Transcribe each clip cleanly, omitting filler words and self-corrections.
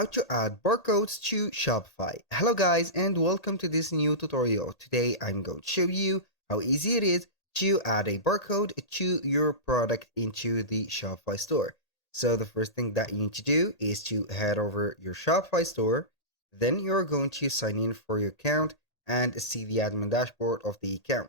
how to add barcodes to Shopify. Hello guys and welcome to this new tutorial. Today I'm going to show you how easy it is to add a barcode to your product into the Shopify store. So the first thing that you need to do is to head over your Shopify store. Then you're going to sign in for your account and see the admin dashboard of the account.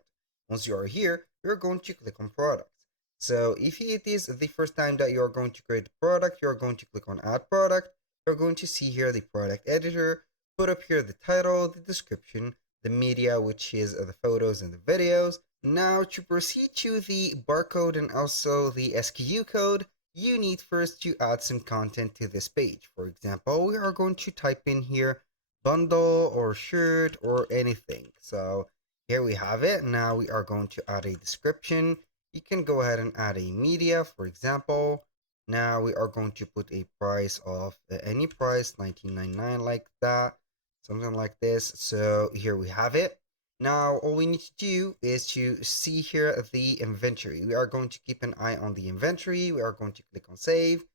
Once you are here, you're going to click on products. So if it is the first time that you're going to create a product, you're going to click on add product. You're going to see here the product editor, put up here the title, the description, the media, which is the photos and the videos. Now to proceed to the barcode and also the SKU code, you need first to add some content to this page. For example, we are going to type in here bundle or shirt or anything. So here we have it. Now we are going to add a description. You can go ahead and add a media, for example. Now we are going to put a price of any price, $19.99, like that, something like this. So here we have it. Now all we need to do is to see here the inventory. We are going to keep an eye on the inventory. We are going to click on save,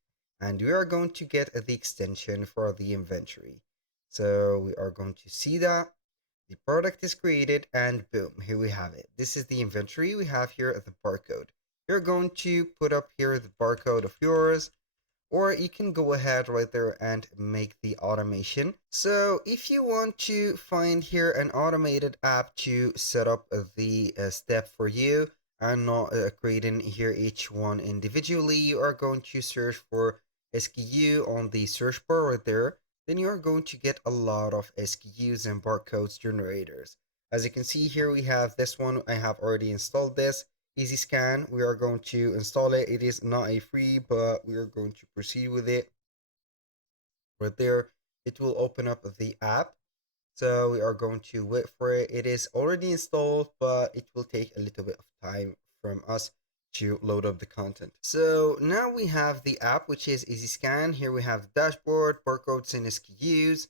and we are going to get the extension for the inventory. So we are going to see that the product is created, and boom, here we have it. This is the inventory. We have here the barcode. You're going to put up here the barcode of yours, or you can go ahead right there and make the automation. So if you want to find here an automated app to set up the step for you and not creating here each one individually, you are going to search for SKU on the search bar right there. Then you are going to get a lot of SKUs and barcodes generators. As you can see here, we have this one. I have already installed this. Easy scan. We are going to install it. It is not a free, but we are going to proceed with it. Right there, it will open up the app. So we are going to wait for it. It is already installed, but it will take a little bit of time from us to load up the content. So now we have the app, which is Easy Scan. Here we have the dashboard, barcodes and SKUs.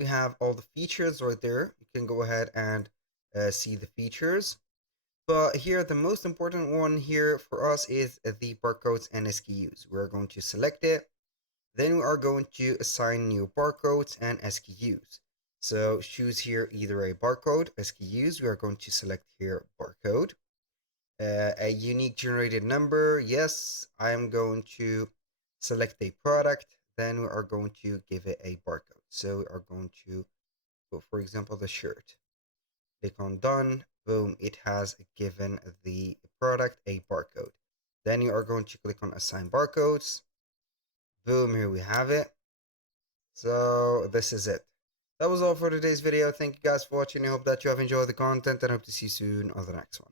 We have all the features right there. You can go ahead and see the features. But here, the most important one here for us is the barcodes and SKUs. We're going to select it. Then we are going to assign new barcodes and SKUs. So choose here either a barcode, SKUs. We are going to select here barcode. A unique generated number. Yes, I am going to select a product. Then we are going to give it a barcode. So we are going to go, for example, the shirt. Click on done. Boom, it has given the product a barcode. Then you are going to click on assign barcodes. Boom, here we have it. So this is it. That was all for today's video. Thank you guys for watching. I hope that you have enjoyed the content and hope to see you soon on the next one.